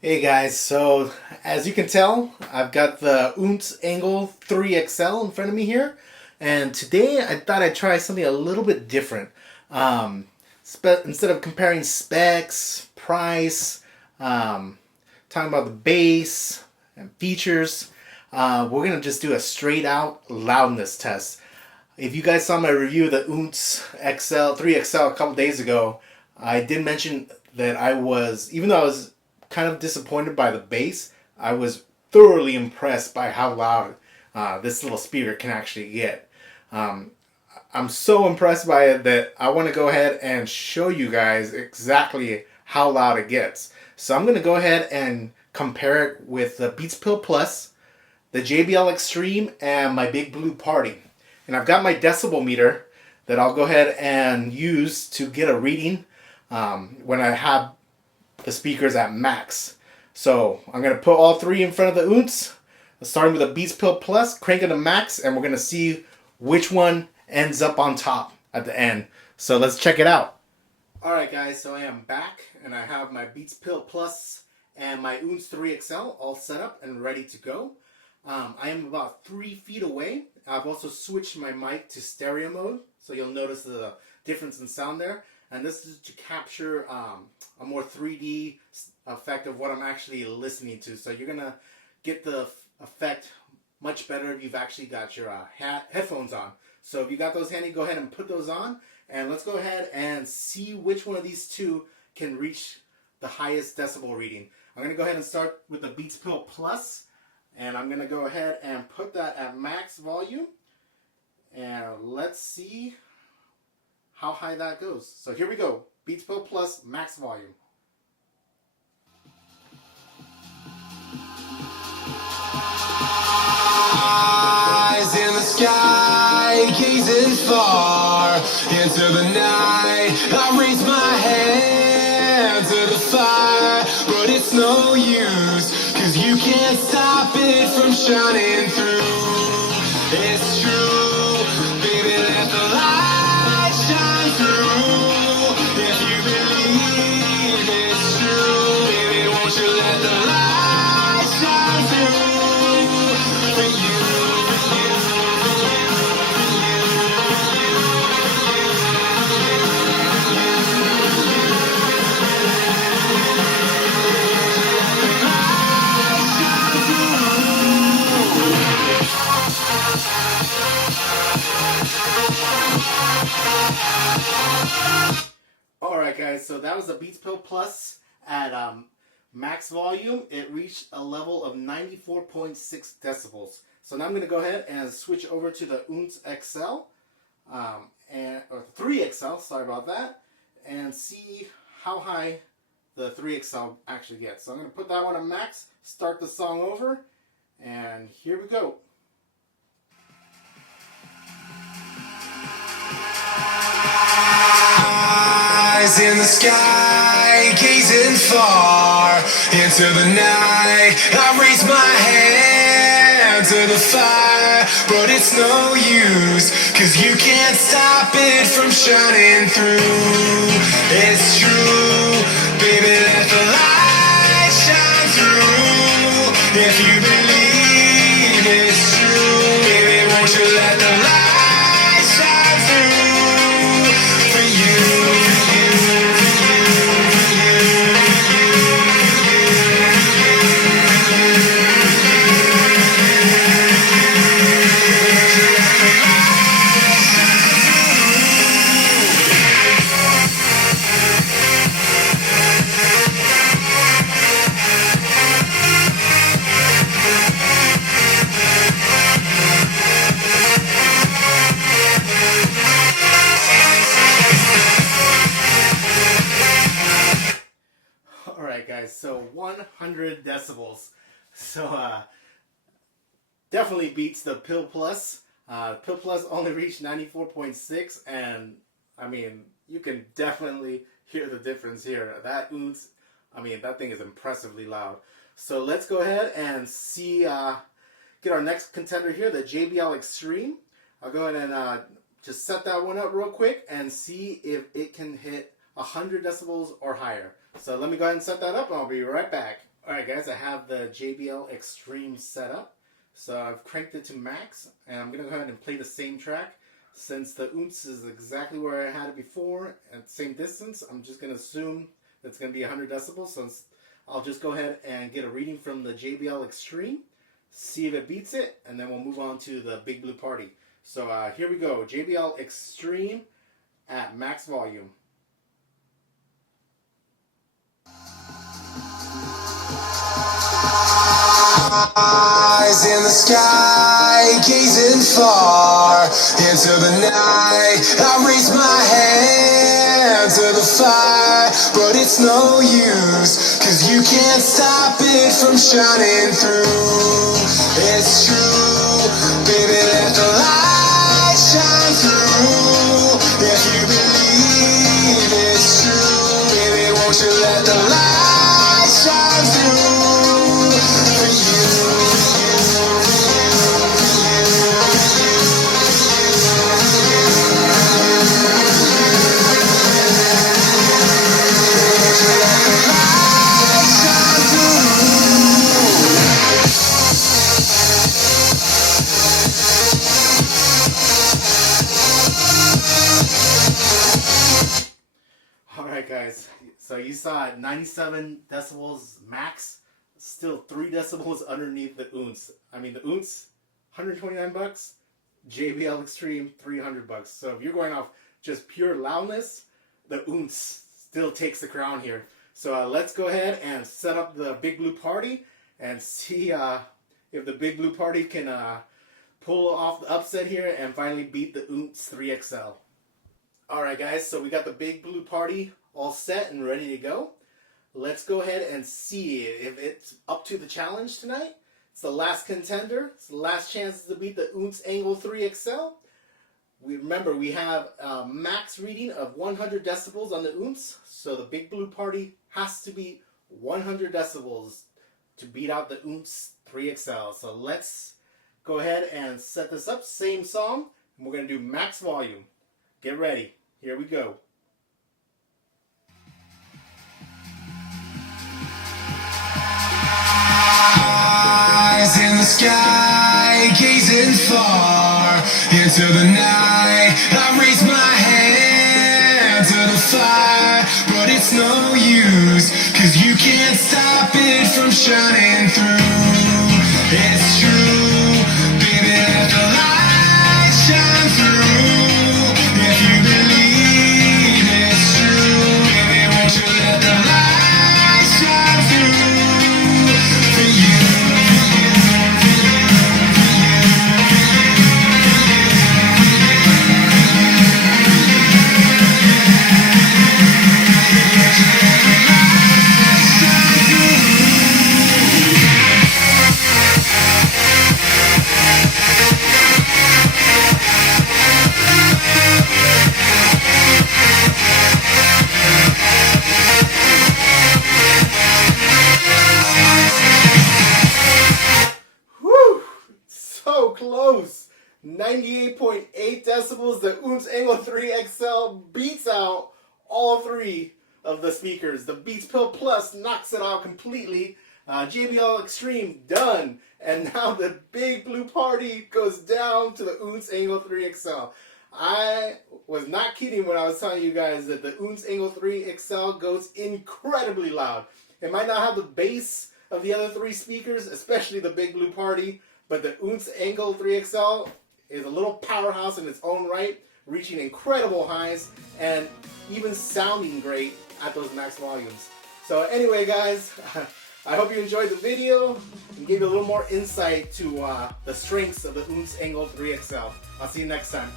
Hey guys, so as you can tell, I've got the Oontz Angle 3XL in front of me here, and today I thought I'd try something a little bit different. Instead of comparing specs, price, um, talking about the bass and features, we're gonna just do a straight out loudness test. If you guys saw my review of the Oontz XL 3XL a couple days ago, I did mention that even though I was kind of disappointed by the bass, I was thoroughly impressed by how loud this little speaker can actually get. Um, I'm so impressed by it that I want to go ahead and show you guys exactly how loud it gets. So I'm going to go ahead and compare it with the Beats Pill Plus, the JBL Xtreme, and my Big Blue Party. And I've got my decibel meter that I'll go ahead and use to get a reading when I have the speakers at max. So I'm going to put all three in front of the Oontz, starting with the Beats Pill Plus, crank it to max, and we're going to see which one ends up on top at the end. So let's check it out. Alright guys, so I am back and I have my Beats Pill Plus and my Oontz 3XL all set up and ready to go. I am about 3 feet away. I've also switched my mic to stereo mode, so you'll notice the difference in sound there. And this is to capture a more 3D effect of what I'm actually listening to. So you're going to get the effect much better if you've actually got your headphones on. So if you got those handy, go ahead and put those on. And let's go ahead and see which one of these two can reach the highest decibel reading. I'm going to go ahead and start with the Beats Pill Plus. And I'm going to go ahead and put that at max volume. And let's see how high that goes. So here we go. Beats Pill Plus, max volume. Eyes in the sky, gazing far into the night. I raise my hand to the fire, but it's no use, 'cause you can't stop it from shining through. It's true, baby, let the light shine through. If you believe it's true, baby, won't you let the light shine through for you. Alright guys, so that was the Beats Pill Plus at max volume. It reached a level of 94.6 decibels. So now I'm going to go ahead and switch over to the Oontz XL, or 3XL, sorry about that, and see how high the 3XL actually gets. So I'm going to put that one at max, start the song over, and here we go. Eyes in the sky, gazing far into the night. I raise my hand to the fire, but it's no use, 'cause you can't stop it from shining through. It's true, baby, let the light shine through. If you believe it's true, baby, won't you let the light shine through for you. Alright guys, so 100 decibels. So definitely beats the Pill Plus. Pill Plus only reached 94.6, and I mean, you can definitely hear the difference here. That Oontz, I mean, that thing is impressively loud. So let's go ahead and see, get our next contender here, the JBL Xtreme. I'll go ahead and just set that one up real quick and see if it can hit 100 decibels or higher. So let me go ahead and set that up and I'll be right back. Alright guys, I have the JBL Xtreme set up. So I've cranked it to max, and I'm going to go ahead and play the same track. Since the Oontz is exactly where I had it before, at the same distance, I'm just going to assume that's going to be 100 decibels. So I'll just go ahead and get a reading from the JBL Xtreme, see if it beats it, and then we'll move on to the Big Blue Party. So here we go, JBL Xtreme at max volume. Eyes in the sky, gazing far into the night. I raise my hand to the fire, but it's no use, 'cause you can't stop it from shining through. It's true, baby, let the light shine through. If you believe it's true, baby, won't you let the light shine through? Alright guys, so you saw 97 decibels max, still 3 decibels underneath the Oontz. I mean the Oontz, 129 bucks, JBL Xtreme, 300 bucks. So if you're going off just pure loudness, the Oontz still takes the crown here. So let's go ahead and set up the Big Blue Party and see if the Big Blue Party can pull off the upset here and finally beat the Oontz 3XL. Alright guys, so we got the Big Blue Party all set and ready to go. Let's go ahead and see if it's up to the challenge tonight. It's the last contender. It's the last chance to beat the Oontz Angle 3XL. Remember, we have a max reading of 100 decibels on the Oontz, so the Big Blue Party has to be 100 decibels to beat out the Oontz 3XL. So let's go ahead and set this up. Same song, and we're going to do max volume. Get ready. Here we go. Eyes in the sky, gazing far into the night. I raise my hand to the fire, but it's no use, 'cause you can't stop it from shining through. It's true, baby, let the light shine through. If you believe it's true, baby, won't you let the light shine through for you. So close. 98.8 decibels. The Oontz Angle 3XL beats out all 3 of the speakers. The Beats Pill Plus knocks it out completely. JBL Xtreme done. And now the Big Blue Party goes down to the Oontz Angle 3XL. I was not kidding when I was telling you guys that the Oontz Angle 3XL goes incredibly loud. It might not have the bass of the other 3 speakers, especially the Big Blue Party, but the Oontz Angle 3XL is a little powerhouse in its own right, reaching incredible highs and even sounding great at those max volumes. So anyway guys, I hope you enjoyed the video and gave you a little more insight to the strengths of the Oontz Angle 3XL. I'll see you next time.